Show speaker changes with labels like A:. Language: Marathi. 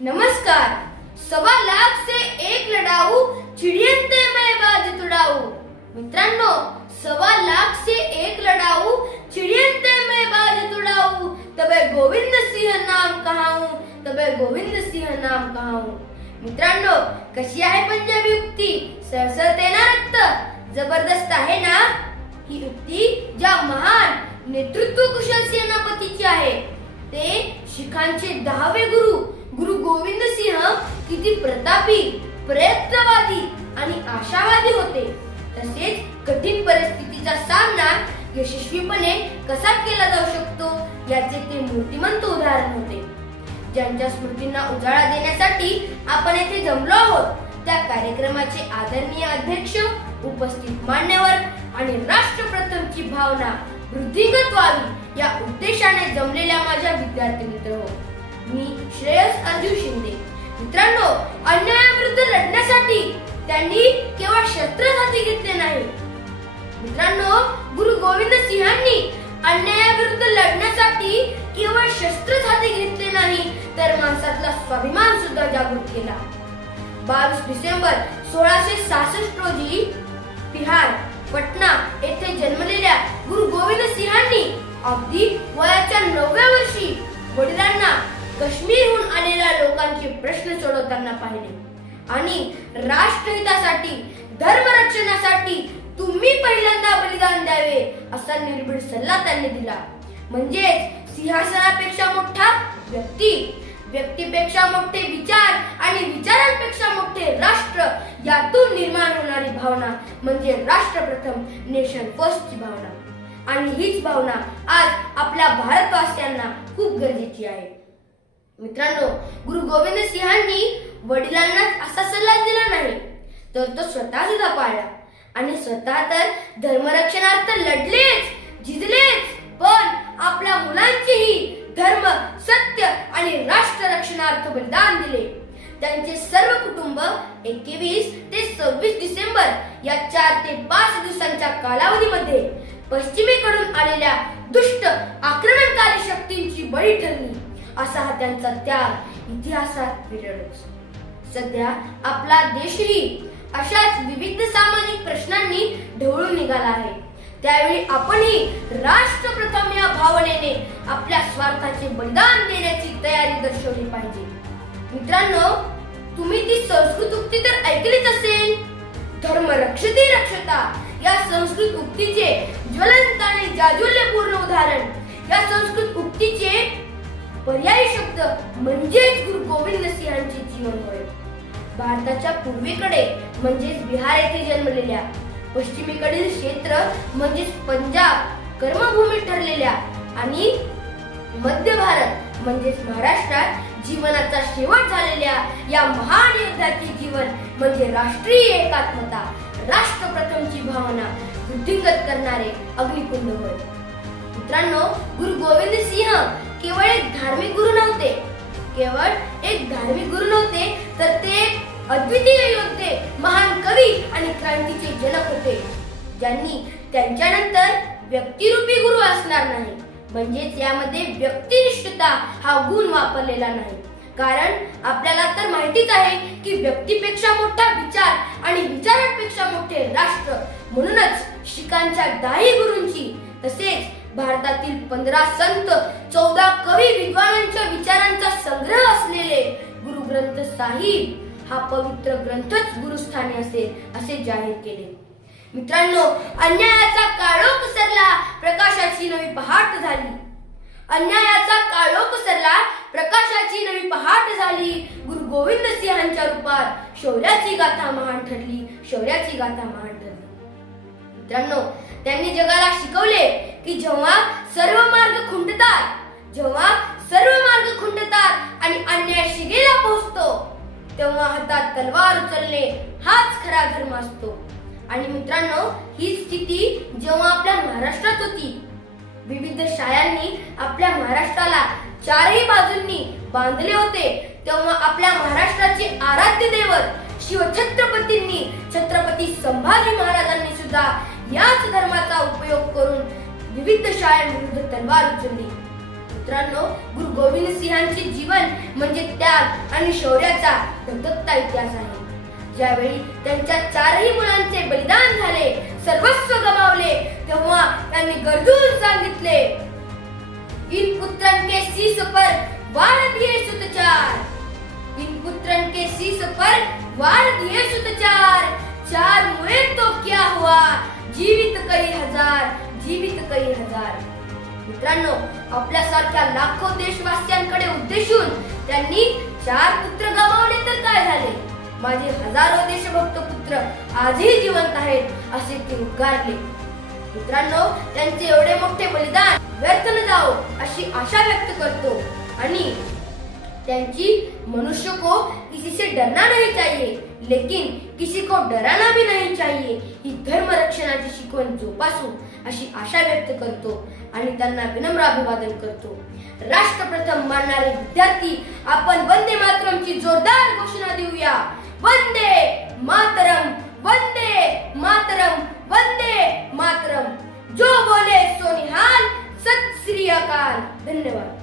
A: नमस्कार. सवा लाख से एक लढाऊ चिडियंते में बाज तुडाऊ. मित्रांनो सवा लाख से एक लढाऊ चिडियंते में बाज तुडाऊ. तबे गोविंद सिंह नाम कहाऊ तबे गोविंद सिंह नाम कहाऊ. मित्रांनो कशी आहे पंजाबी युक्ती सरसरते ना रक्त. जबरदस्त आहे ना? ही युक्ती ज्या महान नेतृत्व कुशल सेनापतीची आहे. ते शिखांचे दहावे गुरु गुरु गोविंद सिंह किती प्रतापी प्रयत्नवादी आणि आशावादी होते. तसेच कठीण परिस्थितीचा सामना यशस्वीपणे कसा केला जाऊ शकतो याचे ते मूर्तिमंत उदाहरण होते. ज्यांच्या स्मृतींना उजाळा देण्यासाठी आपण येथे जमलो आहोत त्या कार्यक्रमाचे आदरणीय अध्यक्ष उपस्थित मान्यवर आणि राष्ट्रप्रथमची भावना वृद्धिंगत व्हावी या उद्देशाने जमलेल्या माझ्या विद्यार्थी मित्र हो मी श्रेयस अर्जुन शिंदे. मित्रांनो अन्यायाविरुद्ध लढण्यासाठी त्यांनी केवळ शस्त्र हाती घेतले नाही. मित्रांनो गुरु गोविंद सिंहांनी अन्यायाविरुद्ध लढण्यासाठी केवळ शस्त्र हाती घेतले नाही तर माणसातला स्वाभिमान सुद्धा जागृत केला. बावीस डिसेंबर सोळाशे सहासष्ट रोजी बिहार पटना येथे जन्मलेल्या गुरु गोविंद सिंहांनी अगदी वयाच्या नवव्या वर्षी वडिलांना काश्मीरहून आलेल्या लोकांचे प्रश्न सोडवताना पाहिले. आणि राष्ट्रहितासाठी धर्मरक्षणासाठी तुम्ही पहिल्यांदा बलिदान द्यावे असा निर्भीड सल्ला त्यांनी दिला. म्हणजेच सिंहासनापेक्षा मोठा व्यक्ती व्यक्तीपेक्षा मोठे विचार आणि विचारांपेक्षा मोठे राष्ट्र यातून निर्माण होणारी भावना म्हणजे राष्ट्रप्रथम नेशन फर्स्ट ची भावना. आणि हीच भावना आज आपल्या भारतवासियांना खूप गरजेची आहे. मित्रांनो गुरु गोविंद सिंहांनी वडिलांना असा सल्ला दिला नाही तर तो स्वतः सुद्धा पाळला. आणि स्वतः तर धर्मरक्षणार्थ लढलेच झिजलेच पण आपल्या मुलांचेही धर्म सत्य आणि राष्ट्र रक्षणार्थ बलिदान दिले. त्यांचे सर्व कुटुंब एकवीस ते सव्वीस डिसेंबर या चार ते पाच दिवसांच्या कालावधीमध्ये पश्चिमेकडून आलेल्या दुष्ट आक्रमणकारी शक्तींची बळी ठरली. असा हा त्यांचा त्याग इतिहासात विरळच सध्या आपला देशही अशाच विविध सामाजिक प्रश्नांनी ढवळून निघाला आहे. त्यावेळी आपणही राष्ट्रप्रथम या भावनेने आपल्या स्वार्थाचे बलिदान देण्याची तयारी दर्शवली पाहिजे. मित्रांनो तुम्ही ती संस्कृत उक्ती तर ऐकलीच असेल. धर्म रक्षते रक्षता या संस्कृत उक्तीचे ज्वलंत आणि जाजुल्यपूर्ण उदाहरण पर्यायी शब्द म्हणजेच गुरु गोविंद सिंहांचे जीवन होय. भारताच्या पूर्वेकडे म्हणजेच बिहार येथे जन्मलेल्या पश्चिमेकडील क्षेत्र म्हणजेच पंजाब कर्मभूमी ठरलेल्या आणि मध्य भारत म्हणजेच महाराष्ट्रात जीवनाचा शेवट झालेल्या या महान योद्धाचे जीवन म्हणजे राष्ट्रीय एकात्मता राष्ट्रप्रथमची भावना वृद्धिंगत करणारे अग्निकुंड होय. मित्रांनो गुरु गोविंद सिंह केवळ एक धार्मिक गुरु नव्हते. केवळ एक धार्मिक गुरु नव्हते तर ते एक अद्वितीय योद्धे महान कवी आणि क्रांतीचे जनक होते ज्यांनी त्यांच्यानंतर व्यक्तिरूपी गुरु असणार नाही. म्हणजेच यामध्ये व्यक्तिनिष्ठता हा गुण वापरलेला नाही. कारण आपल्याला तर माहितीच आहे की व्यक्तीपेक्षा मोठा विचार आणि विचारांपेक्षा मोठे राष्ट्र म्हणूनच शिखांच्या दाही गुरूंची तसेच भारतातील पंधरा संत चौदा कवी विद्वानांच्या विचारांचा संग्रह असलेले गुरु ग्रंथ साहिब हा पवित्र ग्रंथच गुरुस्थानी असेल असे जाहीर केले. मित्रांनो अन्यायाचा काळोख सरला प्रकाशाची नवी पहाट झाली. अन्यायाचा काळोख सरला प्रकाशाची नवी पहाट झाली. गुरु गोविंद सिंहांच्या रूपात शौर्याची गाथा महान ठरली शौर्याची गाथा महान ठरली. मित्रांनो त्यांनी जगाला शिकवले की जेव्हा सर्व मार्ग खुंटतात जेव्हा सर्व मार्ग खुंटतात आणि अन्याय शिगेला पोहोचतो तेव्हा हातात तलवार उचलणे हाच खरा धर्म असतो. आणि मित्रांनो ही स्थिती जेव्हा आपल्या महाराष्ट्रात होती विविध शाळांनी आपल्या महाराष्ट्राला चारही बाजूंनी बांधले होते तेव्हा आपल्या महाराष्ट्राचे आराध्य दैवत शिवछत्रपतींनी छत्रपती संभाजी महाराजांनी सुद्धा याच धर्माचा उपयोग करून विविध शाळांविरुद्ध तलवार उचलली. मित्रांनो गुरु गोविंद सिंहांचे जीवन म्हणजे त्याग आणि शौर्याचा धगधगता इतिहास आहे. ज्यावेळी त्यांच्या चारही मुलांचे बलिदान झाले सर्वस्व गमावले तेव्हा त्यांनी गरजून सांगितले इन पुत्रन के शीस पर वार दिए सुतचार. इन पुत्रन के शीस पर वार दिए सुतचार. चार मुए तो क्या हुआ? जीवित कई हजार जीवित कई हजार. मित्रांनो आपल्यासारख्या लाखो देशवासियांकडे उद्देशून त्यांनी चार पुत्र गमावले तर काय झाले? माझे हजारो देशभक्त पुत्र आजही जिवंत आहेत असे ते उद्गारले. मित्रांनो त्यांचे एवढे मोठे बलिदान व्यर्थ न जाओ अशी आशा व्यक्त करतो. आणि त्यांची मनुष्य को इसी से डरना नहीं चाहिए लेकिन किसी को डराना भी नहीं चाहिए। ही धर्म रक्षणाची शिकवण जोपासून अशी आशा व्यक्त करतो आणि त्यांना विनम्र अभिवादन करतो. राष्ट्रप्रथम मानणारे विद्यार्थी आपण वंदे मातरमची जोरदार घोषणा देऊया. वंदे मातरम वंदे मातरम वंदे मातरम. जो बोले सो निहाल सत श्री अकाल. धन्यवाद.